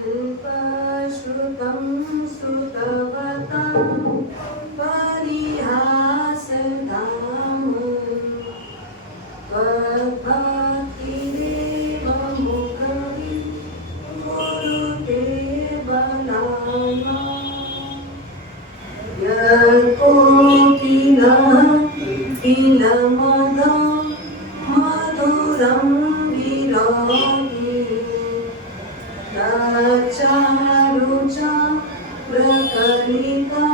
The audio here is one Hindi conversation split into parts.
अल्पश्रुतं श्रुतवतां परिहासदां त्वद्भक्तिरेव मुखरि गुरुते बलाना यत्कोकिलः किलमदं मधुरं विरागी तच्चारुचा प्रकलिता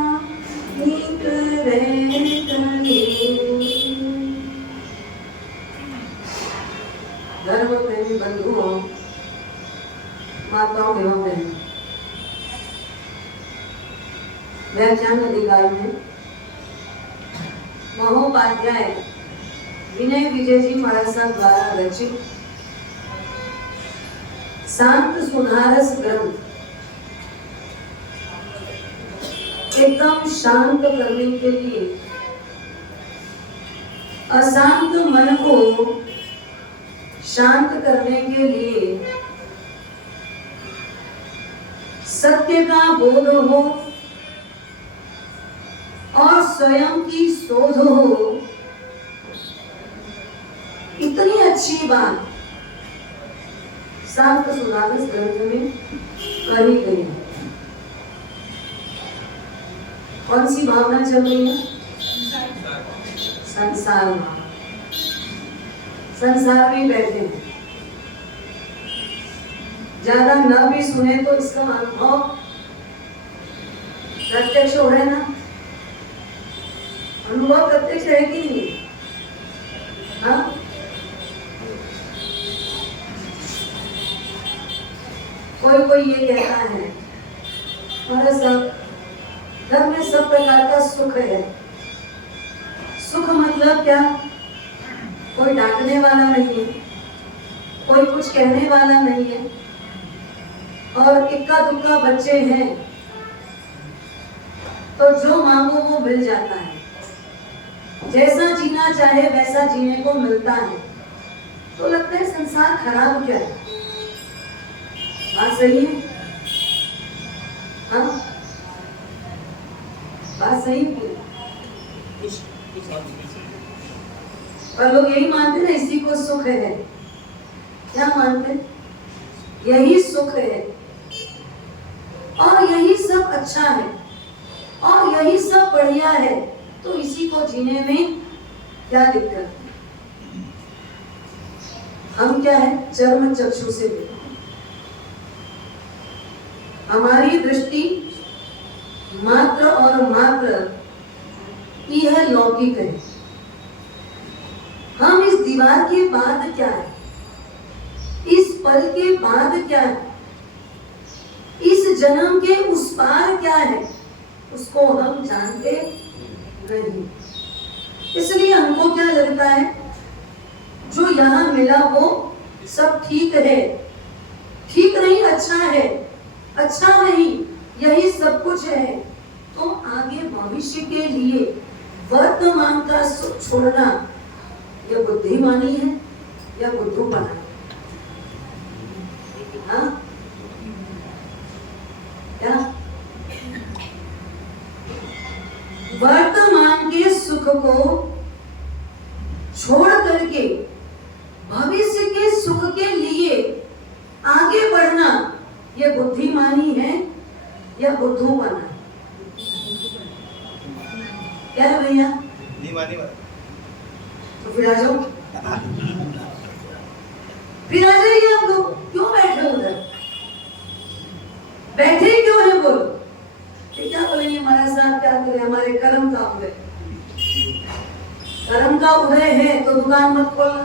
निकरेतले। धर्म प्रेमी बंधुओं, माताओं एवं बहनों, व्याख्यान अधिकार में महोपाध्याय विनय विजय जी महाराज साहब द्वारा रचित शांत सुधारस ग्रंथ एकदम शांत करने के लिए, अशांत मन को शांत करने के लिए, सत्य का बोध हो और स्वयं की शोध हो, इतनी अच्छी बात शांत सुधारस ग्रंथ में कही गई है। कौन सी भावना चल रही है? संसार भावना। संसार में बैठे हैं, ज्यादा न भी सुने तो इसका अनुभव प्रत्यक्ष हो रहा है ना। अनुभव प्रत्यक्ष है कि नहीं? हाँ, कोई ये कहता है हमारे सब घर में सब प्रकार का सुख है। सुख मतलब क्या? कोई डांटने वाला नहीं है, कोई कुछ कहने वाला नहीं है, और इक्का दुक्का बच्चे हैं तो जो मांगो वो मिल जाता है। जैसा जीना चाहे वैसा जीने को मिलता है। तो लगता है संसार खराब क्या है? बात सही है? हाँ, बात सही है। और लोग यही मानते ना, इसी को सुख है। क्या मानते? यही सुख है और यही सब अच्छा है और यही सब बढ़िया है, तो इसी को जीने में क्या दिक्कत? हम क्या है? चर्म चक्षु से देखते, हमारी दृष्टि मात्र और मात्र यह लौकिक है। हम इस दीवार के बाद क्या है, इस पल के बाद क्या है, इस जन्म के उस पार क्या है, उसको हम जानते नहीं। इसलिए हमको क्या लगता है, जो यहाँ मिला वो सब ठीक है। ठीक नहीं, अच्छा है। अच्छा नहीं, यही सब कुछ है। तो आगे भविष्य के लिए वर्तमान का सुख छोड़ना, यह बुद्धिमानी है या बुद्धूपना है? हाँ, क्या? वर्तमान के सुख को छोड़ करके भविष्य के सुख के लिए आगे बढ़ना, यह बुद्धिमानी है या बुद्धूपना है? क्या है भैया? तो फिर आ जाओ, फिर आ जाइए। आप लोग क्यों बैठे उधर? बैठे क्यों है? बोलो। क्या बोलेंगे महाराज साहब? क्या करें, हमारे कर्म का उदय। कर्म का उदय है तो दुकान मत खोलना।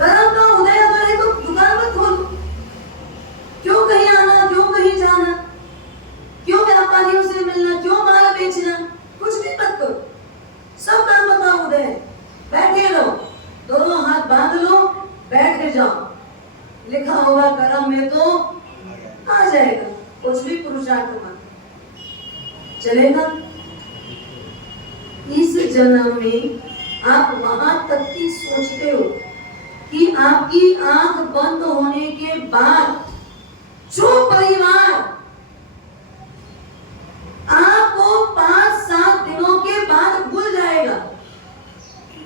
कर्म का उदय अगर है तो दुकान मत खोलो। क्यों कहीं आना, क्यों कहीं जाना, क्यों व्यापारियों से मिलना, क्यों माल बेचना? कुछ भी मत करो, सब कर्म का उदय है। बैठे रहो, दोनों हाथ बांध लो, बैठ जाओ। लिखा होगा कर्म में तो आ जाएगा। कुछ भी पुरुषार्थ मत चलेगा। इस जन्म में आप वहां तक की सोचते हो कि आपकी आंख बंद होने के बाद जो परिवार आपको 5-7 दिनों के बाद भूल जाएगा,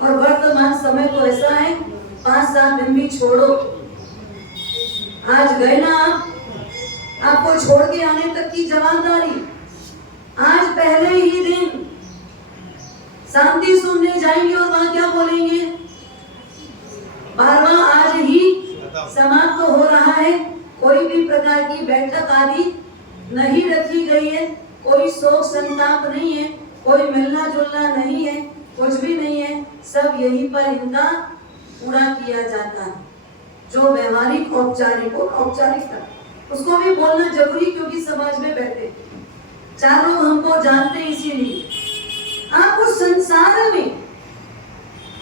और वर्तमान समय तो ऐसा है 5-7 दिन भी छोड़ो, आज गए ना आपको छोड़ के आने तक की जवाबदारी, आज पहले ही दिन शांति सुनने जाएंगे और वहां क्या बोलेंगे, 12वां आज ही समाप्त तो हो रहा है, कोई भी प्रकार की बैठक आदि नहीं रखी गई है, कोई शोक संताप नहीं है, कोई मिलना जुलना नहीं है, कुछ भी नहीं है, सब यहीं पर इनका पूरा किया जाता है। जो व्यवहारिक औपचारिकता उसको भी बोलना जरूरी, क्योंकि समाज में बैठे 4 लोग हमको जानते हैं, इसीलिए आप उस संसार में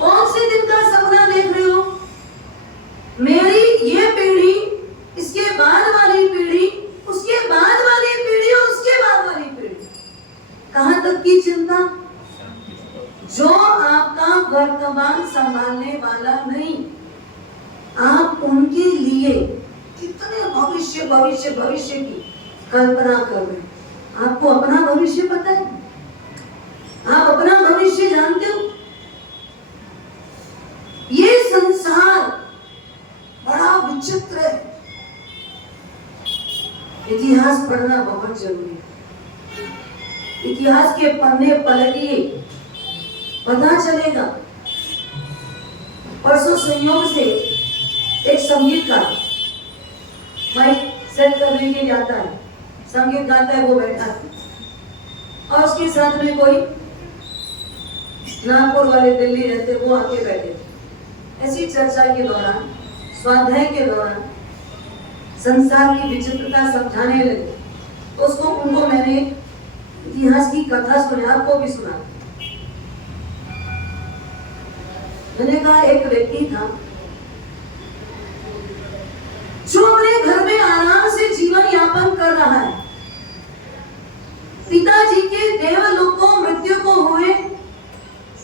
कौन से दिन का सपना देख रहे हो, मेरी ये पीढ़ी, इसके बाद वाली पीढ़ी, उसके बाद वाली पीढ़ी और उसके बाद वाली पीढ़ी, कहां तक की चिंता, जो आपका वर्तमान संभालने वाला नहीं, आप उनके लिए कितने भविष्य की कल्पना कर रहे हैं। आपको अपना भविष्य पता है, आप अपना भविष्य जानते हो। ये संसार बड़ा विचित्र है, इतिहास पढ़ना बहुत जरूरी है। इतिहास के पन्ने पलटिए, पता चलेगा। परसों संयोग से एक संगीतकार माइक सेट करने के जाता है, संगीत गाता है, वो बैठा है और उसके साथ में कोई नागपुर वाले दिल्ली रहते, वो आके बैठे थे। ऐसी चर्चा के दौरान, स्वाध्याय के दौरान संसार की विचित्रता समझाने लगे, तो उनको मैंने इतिहास की कथा सुनी, आपको भी सुना। मैंने कहा एक व्यक्ति था जो अपने घर में आराम से जीवन यापन कर रहा है, पिताजी के देवलोक को मृत्यु को हुए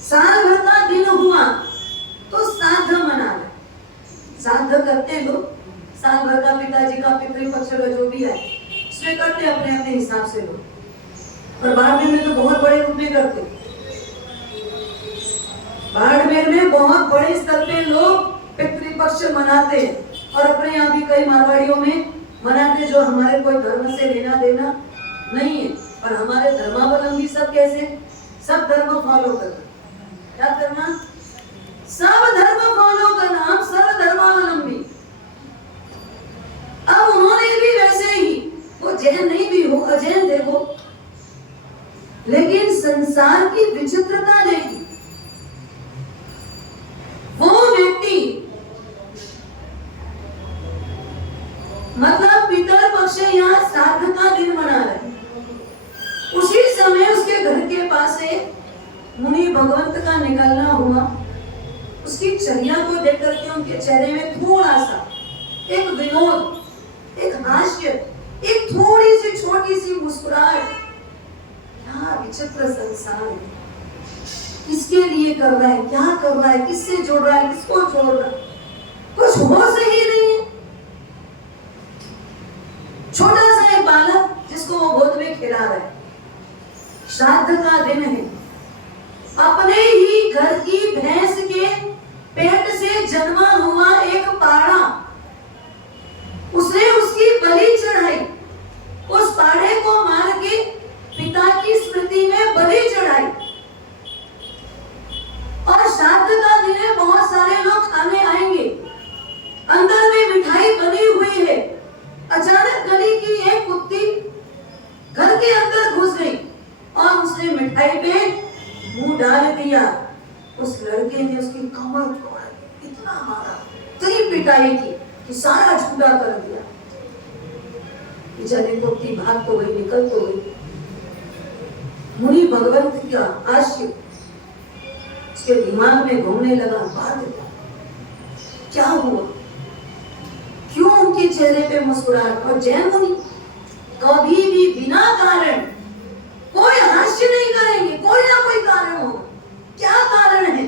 साल भर का दिन हुआ तो श्राद्ध मना रहे। श्राद्ध करते लोग, साल भर का पिताजी का पितृपक्ष का जो भी है उसमें करते अपने अपने हिसाब से लोग, और बाड़मेर में तो बहुत बड़े रूप में करते। बाड़मेर में बहुत बड़े स्तर पे लोग पितृपक्ष मनाते हैं, और अपने यहाँ भी कई मारवाड़ियों में मनाते, जो हमारे कोई धर्म से लेना देना नहीं है। पर हमारे धर्मावलंबी सब कैसे, सब धर्म फॉलो करना, क्या करना, सब धर्म फॉलो करना, हम सब धर्मावलंबी। अब उन्होंने भी वैसे ही, वो जैन नहीं भी हो, अजैन थे वो, लेकिन संसार की विचित्रता देखी। वो व्यक्ति मतलब पितर पक्ष यहाँ श्राद्ध का दिन मना रहे, उसी समय उसके घर के पास से मुनि भगवंत का निकलना हुआ। उसकी चर्या को देख करके उनके चेहरे में थोड़ा सा एक विनोद, एक हास्य, एक थोड़ी सी छोटी सी मुस्कुराहट। क्या विचित्र संसार है, किसके लिए कर रहा है, क्या कर रहा है, किससे जोड़ रहा है, किसको जोड़ रहा है, कुछ हो सही नहीं है। छोटा सा एक बालक जिसको वो गोद में खिला रहा है, श्राद्ध का दिन है, अपने ही घर की भैंस के पेट से जन्मा हुआ एक पाड़ा, उसने उसकी बलि चढ़ाई, उस पाड़े को मार के पिता की स्मृति में बलि चढ़ाई। और श्राद्ध का दिन है, बहुत सारे लोग खाने आएंगे, अंदर में मिठाई बनी हुई है। अचानक गली की एक कुत्ती घर के अंदर घुस गई और उसने मिठाई पे मुंह डाल दिया। उस लड़के ने उसकी कमर तोड़ इतना मारा, इतनी पिटाई की कि सारा छूटा कर दिया। बेचारी कुत्ती भाग तो गई, निकल तो गई। मुनि भगवंत का आश्चर्य उसके दिमाग में घूमने लगा, बात क्या हुआ, क्यों उनके चेहरे पे मुस्कुराहट। और जैन मुनि कभी भी बिना कारण कोई हास्य नहीं करेंगे, कोई ना कोई कारण होगा। क्या कारण है,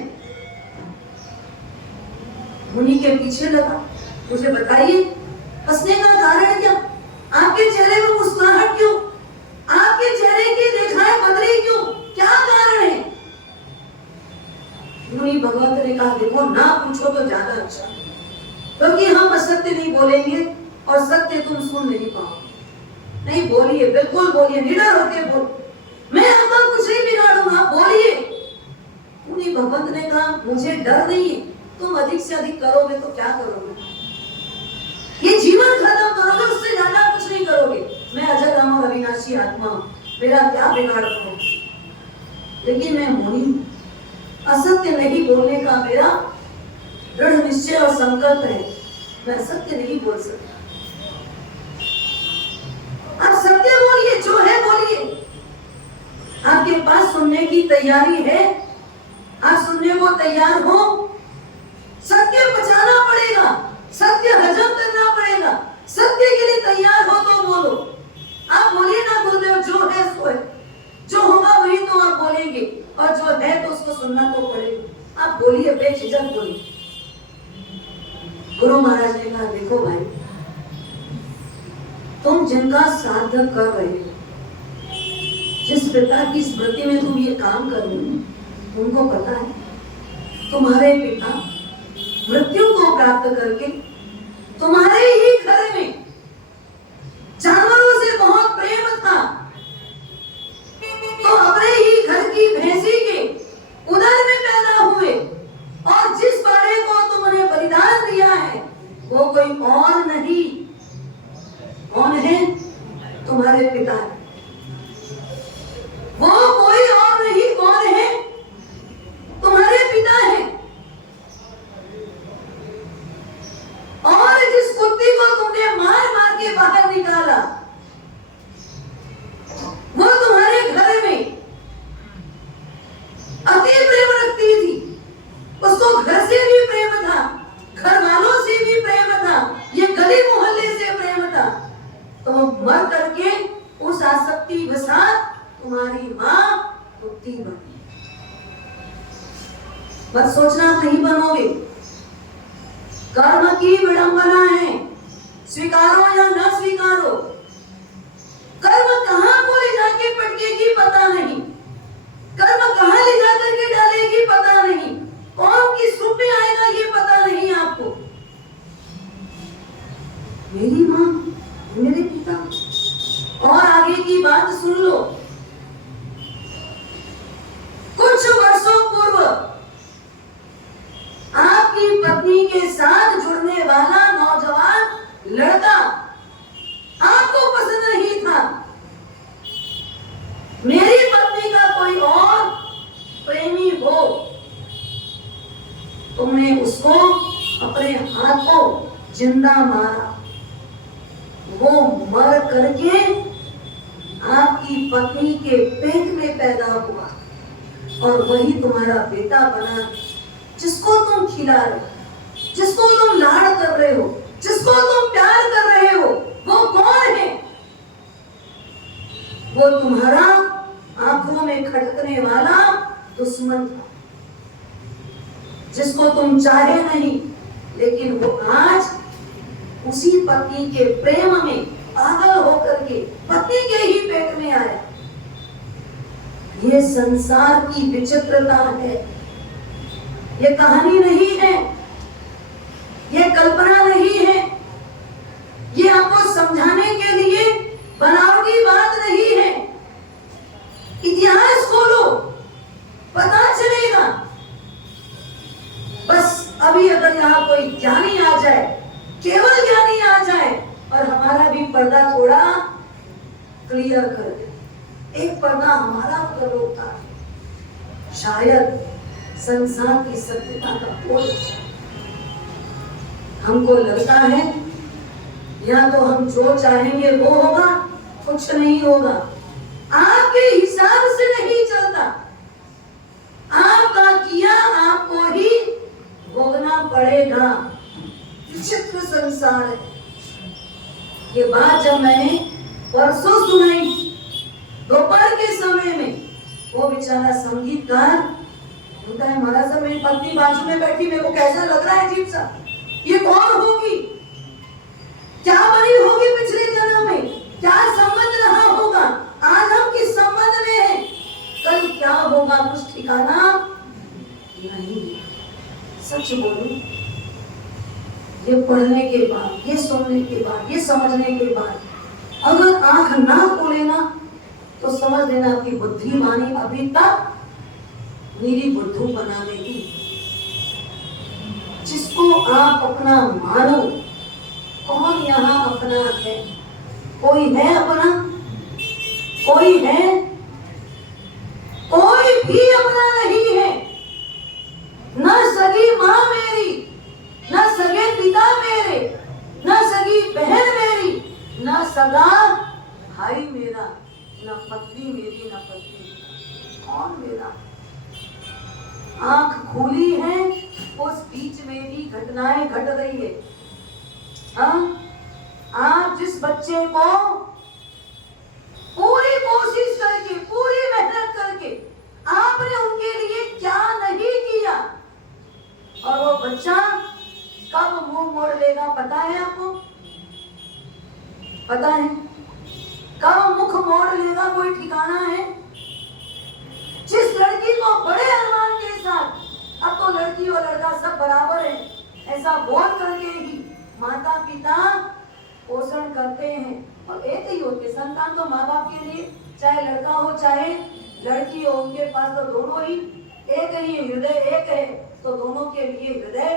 मुनि के पीछे लगा, मुझे बताइए हंसने का कारण क्या। बोलेंगे और सत्य तुम सुन नहीं पाओगे। नहीं, बोलिए, बिल्कुल बोलिए, निडर होके बोल, मैं आपका कुछ नहीं बिगाड़ूंगा, बोलिए। उन्हीं भगवंत ने कहा मुझे डर नहीं है, तुम अधिक से अधिक करोगे तो क्या करोगे, ये जीवन खत्म करोगे, उससे ज्यादा कुछ नहीं करोगे। मैं अजर अमर अविनाशी आत्मा, मेरा क्या बिगाड़ करोगे। लेकिन मैं मोही हूं, असत्य नहीं बोलने का मेरा दृढ़ निश्चय और संकल्प है, मैं असत्य नहीं बोल सकता। आप सत्य बोलिए, जो है बोलिए। आपके पास सुनने की तैयारी है, आप सुनने को तैयार हो, सत्य पचाना पड़ेगा, सत्य हजम करना पड़ेगा, सत्य के लिए तैयार हो तो बोलो। आप बोलिए ना गुरुदेव, जो है सो है, जो होगा वही तो आप बोलेंगे, और जो है तो उसको सुनना तो पड़ेगा। आप बोलिए, बेझिझक बोलिए। गुरु महाराज ने कहा देखो भाई, तुम जिनका साधन कर रहे हो, जिस पिता की स्मृति में तुम ये काम कर रहे हो, उनको पता है तुम्हारे पिता मृत्यु को प्राप्त करके तुम्हारे ही घर में जानवरों से बहुत प्रेम था, तो अपने ही घर की भैंसी के उदर में पैदा हुए, और जिस बाड़े को तुमने बलिदान दिया है वो कोई और नहीं, कौन है, तुम्हारे पिता है। वो कोई और नहीं, कौन है, तुम्हारे पिता है। और जिस कुत्ती को तुमने मार मार के बाहर निकाला, वो तुम्हारे घर में अति प्रेम रखती थी, उसको घर से भी प्रेम था, घर वालों से भी प्रेम था, ये गली मोहल्ले से प्रेम था, तो मर करके उस आसक्ति वसात तुम्हारी मां कुत्ती बनी। बस सोचना आप नहीं बनोगे। कर्म की विडंबना है, स्वीकारो या न स्वीकारो। कर्म कहां को ले जाके पटकेगी पता नहीं, कर्म कहां ले जाकर के डालेगी पता नहीं, कौन किस रूप में आएगा ये पता नहीं आपको। मेरी मां, मेरे पिता। और आगे की बात सुन लो। कुछ वर्षों पूर्व आपकी पत्नी के साथ जुड़ने वाला नौजवान लड़का आपको पसंद नहीं था, मेरी पत्नी का कोई और प्रेमी हो, तुमने उसको अपने हाथों जिंदा मारा, वो मर करके आपकी पत्नी के पेट में पैदा हुआ, और वही तुम्हारा बेटा बना, जिसको तुम खिला रहे हो, जिसको तुम लाड़ कर रहे हो, जिसको तुम प्यार कर रहे हो, वो कौन है, वो तुम्हारा आंखों में खटकने वाला दुश्मन था, जिसको तुम चाहे नहीं, लेकिन वो आज उसी पत्नी के प्रेम में पागल होकर के पत्नी के ही पेट में आया। ये संसार की विचित्रता है, ये कहानी नहीं है, ये कल्पना नहीं है, ये आपको समझाने के लिए बनावटी बात नहीं है। इतिहास खोलो, पता चलेगा। बस अभी अगर यहाँ कोई ज्ञानी आ जाए, केवल ज्ञानी आ जाए, और हमारा भी पर्दा थोड़ा क्लियर कर दे, एक पर्दा हमारा कर होता है, शायद संसार की सत्यता का बोध। हमको लगता है या तो हम जो चाहेंगे वो होगा, कुछ नहीं होगा, आपके हिसाब से नहीं चलता, आपका किया आपको ही भोगना पड़ेगा। विचित्र संसार है। ये बात जब मैंने परसों सुनाई दोपहर के समय में, वो बेचारा संगीतकार बोलता है महाराज साहब मेरी पत्नी बाजू में बैठी, मेरे को कैसा लग रहा है अजीब सा, ये कौन होगी, क्या बनी होगी पिछले जन्म में, क्या संबंध रहा होगा, आज हम किस संबंध में हैं, कल क्या होगा कुछ ठिकाना नहीं। सच बोलूं, ये पढ़ने के बाद, ये सुनने के बाद, ये समझने के बाद अगर आंख ना खोले ना तो समझ लेना आपकी बुद्धिमानी अभी तक मेरी बुद्धू बना देगी। जिसको आप अपना मानो, कौन यहाँ अपना है? कोई है अपना? कोई है? कोई भी अपना नहीं है। न सगी माँ मेरी, न सगे पिता मेरे, न सगी बहन मेरी, न सगा भाई मेरा, न पत्नी मेरी, न पत्नी मेरा। कौन मेरा? आंख खुली है, उस बीच में भी घटनाएं घट रही है। आप जिस बच्चे को पूरी कोशिश करके, पूरी मेहनत करके आपने उनके लिए क्या नहीं किया, और वो बच्चा कब मुंह मोड़ लेगा पता है आपको? पता है कब मुख मोड़ लेगा? कोई ठिकाना है? जिस लड़की को बड़े अरमान के साथ अब तो लड़की और लड़का सब बराबर है ऐसा बोल करके ही माता पिता पोषण करते हैं, और एक ही होते संतान तो माँ बाप के लिए, चाहे लड़का हो चाहे लड़की हो, उनके पास तो दोनों ही एक ही, हृदय एक है, तो दोनों के लिए हृदय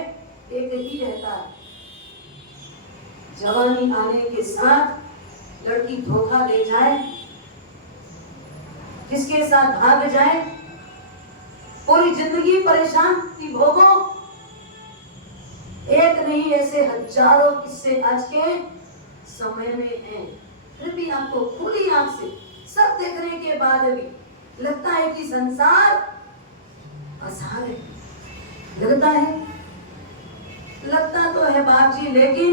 एक ही रहता है। जवानी आने के साथ लड़की धोखा दे जाए, किसके साथ भाग जाए, पूरी जिंदगी परेशानी भोगो। एक नहीं ऐसे हजारों किस्से आज के समय में हैं। फिर भी आपको खुली आंख से सब देखने के बाद भी लगता है कि संसार आसान है। लगता है, लगता तो है बाप जी, लेकिन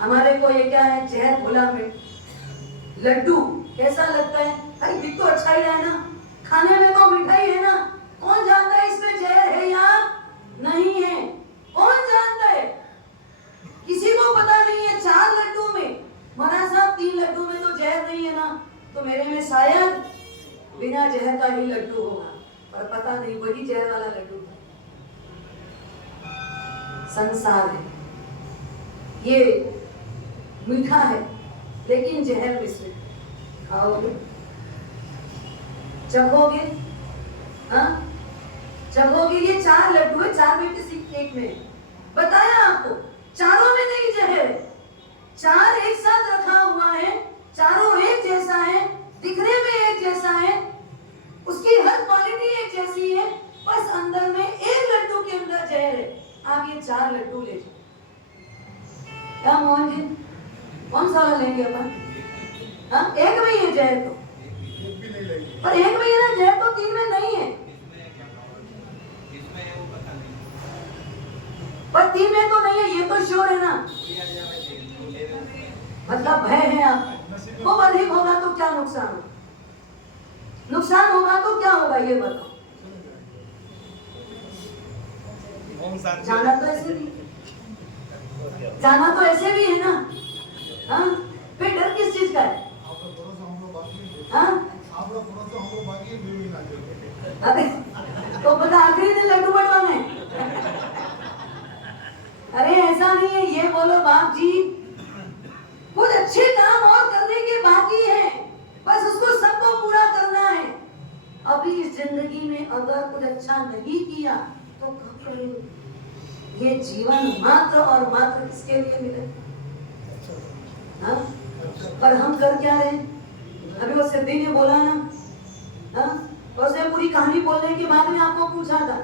हमारे को ये क्या है, जहर घुला में लड्डू कैसा लगता है? भाई दिख तो अच्छा ही है ना, खाने में तो मिठाई है ना, कौन जानता है इसमें जहर है या नहीं है? कौन जानता है? किसी को पता नहीं है। 4 लड्डू में महाराज साहब 3 लड्डू में तो जहर नहीं है ना, तो मेरे में शायद बिना जहर का ही लड्डू होगा, पर पता नहीं वही जहर वाला लड्डू है। संसार है ये, मीठा है लेकिन जहर मिश्रित। खाओगे, चखोगे, हाँ चखोगे। ये 4 लड्डू है, 4 में किसी एक में बताया आपको, चारों में नहीं जहर है। 4 एक साथ रखा हुआ है, चारों एक जैसा है, दिखने में एक जैसा है, उसकी हर क्वालिटी एक जैसी है, बस अंदर में एक लड्डू के अंदर जहर है। आप ये 4 लड्डू ले जाओ। क्या मोहन जी, कौन सा लेंगे अपन? हाँ, एक में ही है जहर तो, पर एक में ही है ना जहर, तो 3 में नहीं है। पर 3 में तो नहीं है, ये तो श्योर है ना। मतलब भय है आप, वो अधिक होगा तो क्या नुकसान होगा? नुकसान होगा तो क्या होगा ये बताओ? जाना तो ऐसे भी, जाना तो ऐसे भी है ना। हाँ, फिर डर किस चीज का है? हाँ? अरे तो पता आखिरी दिन लड्डू बंटवाना है? अरे ऐसा नहीं है, ये बोलो बाप जी कुछ अच्छे काम और करने के बाकी है, बस उसको सबको पूरा करना है। अभी इस जिंदगी में अगर कुछ अच्छा नहीं किया तो कब करेंगे? ये जीवन मात्र और मात्र किसके लिए मिले? हाँ? पर हम कर क्या रहे? अभी वो सिद्धि ने बोला ना, हाँ? और उसने पूरी कहानी बोलने के बाद में आपको पूछा था,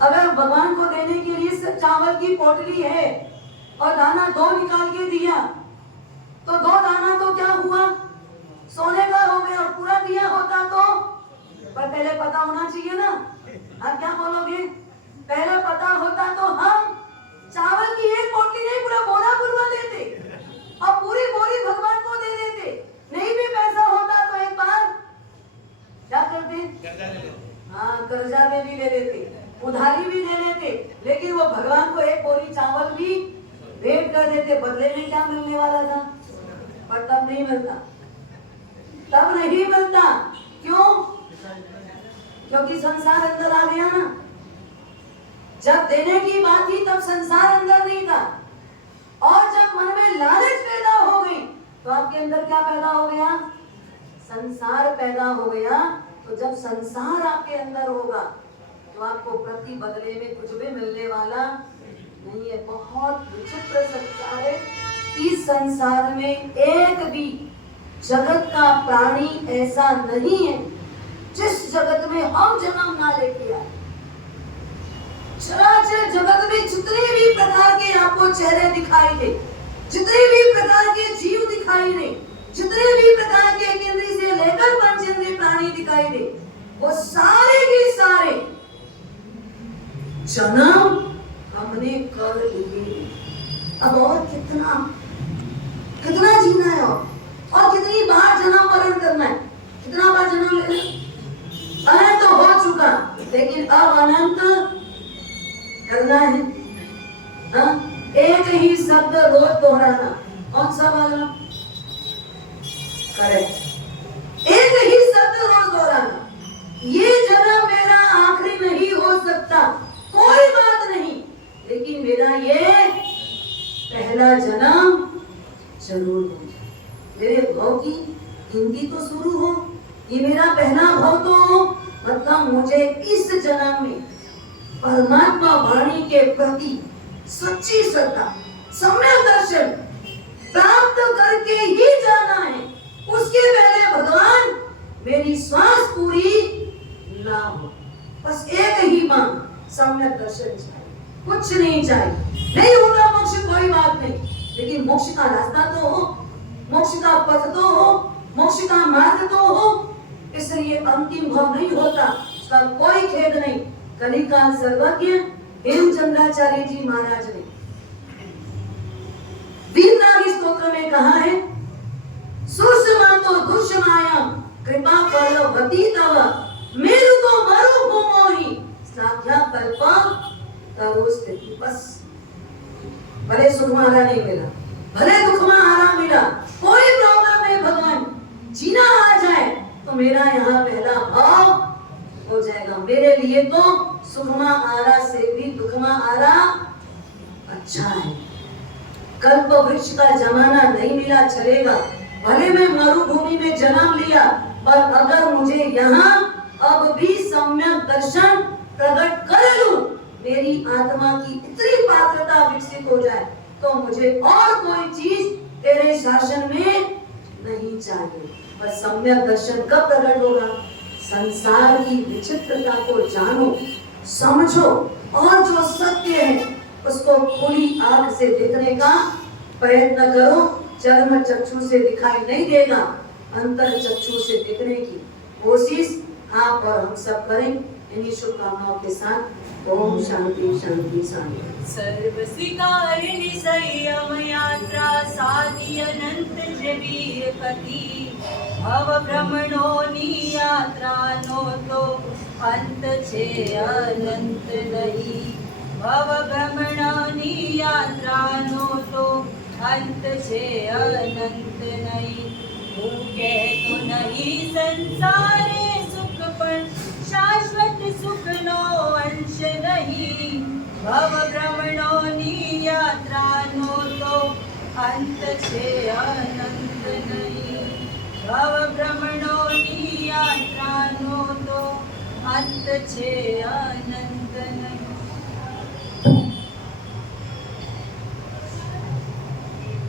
अगर भगवान को देने के लिए सिर्फ चावल की पोटली है और दाना 2 निकाल के दिया, तो 2 दाना तो क्या हुआ, सोने का हो गया, और पूरा दिया होता तो, पर पहले पता होना चाहिए ना। आप क्या बोलोगे? पहले पता होता तो हम चावल की एक पोटली नहीं पूरा बोरा बुलवा लेते और पूरी बोरी भगवान को दे देते। नहीं भी पैसा होता तो एक बार क्या करते? हाँ, कर्जा में भी ले लेते, उधारी भी दे लेते, लेकिन वो भगवान को एक बोरी चावल भी भेंट कर देते। बदले में क्या मिलने वाला था? पर तब नहीं मिलता, तब नहीं मिलता। क्यों? क्योंकि संसार अंदर आ गया ना। जब देने की बात थी तब संसार अंदर नहीं था, और जब मन में लालच पैदा हो गई तो आपके अंदर क्या पैदा हो गया? संसार पैदा हो गया। तो जब संसार आपके अंदर होगा तो आपको प्रति बदले में कुछ भी मिलने वाला नहीं है। बहुत विचित्र संसार है। इस संसार में एक भी जगत का प्राणी ऐसा नहीं है जिस जगत में हम जन्म ना लेके आए। चराचर जगत में जितने भी प्रकार के आपको चेहरे दिखाई दे, जितने भी प्रकार के जीव दिखाई दे, जितने भी प्रकार के इंद्रिय से लेकर पंचेंद्रिय प्राणी दिखाई दे, वो सारे के सारे जन्म हमने कर लिए। अब और कितना कितना जीना है, और कितनी बार जन्म मरण करना है, कितना बार जन्म लेना? अनंत हो चुका, लेकिन अब अनंत करना है। एक ही शब्द रोज दोहराना, कौन सा वाला? करेक्ट। एक ही शब्द रोज दोहराना। ये जन्म मेरा आखिरी नहीं हो सकता, कोई बात नहीं, लेकिन मेरा ये पहला जन्म जरूर हो जाए। मेरे भाव की गिनती तो शुरू हो, ये मेरा पहला भाव तो हो, मतलब मुझे इस जन्म में परमात्मा वाणी के प्रति सच्ची श्रद्धा, सम्यक दर्शन प्राप्त करके ही जाना है। उसके पहले भगवान मेरी श्वास पूरी ना हो, बस एक ही मांग, सम्यक दर्शन चाहिए, कुछ नहीं चाहिए। नहीं होगा मोक्ष कोई बात नहीं, लेकिन मोक्ष का रास्ता तो हो, मोक्ष का पथ तो हो, मोक्ष का मार्ग तो हो। इसलिए अंतिम भाव नहीं होता, उसका कोई खेद नहीं। कलिकाल सर्वज्ञ हेमचंद्राचार्य जी महाराज ने वीरनागी स्तोत्र में कहा है, सुषमातो दुष्मायाम कृपा फलवती तव मेरु को मरु भूमोहि साध्या कल्पा तरोस्थिति। बस भले सुख मारा नहीं मिला, भले दुख में आराम मिला, कोई प्रॉब्लम नहीं, भगवान जीना आ जाए तो मेरा यहाँ पहला भाव हो जाएगा। मेरे लिए तो सुखमा आरा से भी दुखमा आरा अच्छा है। कल्प वृक्ष का जमाना नहीं मिला चलेगा, भले मैं मरुभूमि में जन्म लिया, पर अगर मुझे यहाँ अब भी सम्यक दर्शन प्रकट कर लूं, मेरी आत्मा की इतनी पात्रता विकसित हो जाए, तो मुझे और कोई चीज तेरे शासन में नहीं चाहिए। बस सम्यक दर्शन कब प्रकट होगा? संसार की विचित्रता को जानो, समझो, और जो सत्य है उसको खुली आंख से देखने का प्रयत्न करो। चर्म चक्षु से दिखाई नहीं देगा, अंतर चक्षु से देखने की कोशिश आप और हम सब करें। इन्हीं शुभकामनाओं के साथ ओम शांति शांति शांति। सर्व स्वीकारिणी संयम यात्रा साधी अनंत जवीर पति भव भ्रमणोनी यात्रा नो तो अंत छे अनंत नहीं। भव भ्रमणोनी यात्रा नो तो अंत छे अनंत नहीं। હું કહેતો નહીં સંસારે સુખ પણ શાશ્વત સુખનો અંશ નહીં। ભવ ભ્રમણોની યાત્રાનો તો અંત છે અનંત નહીં। ભવ ભ્રમણોની યાત્રાનો તો અંત છે અનંત નહીં।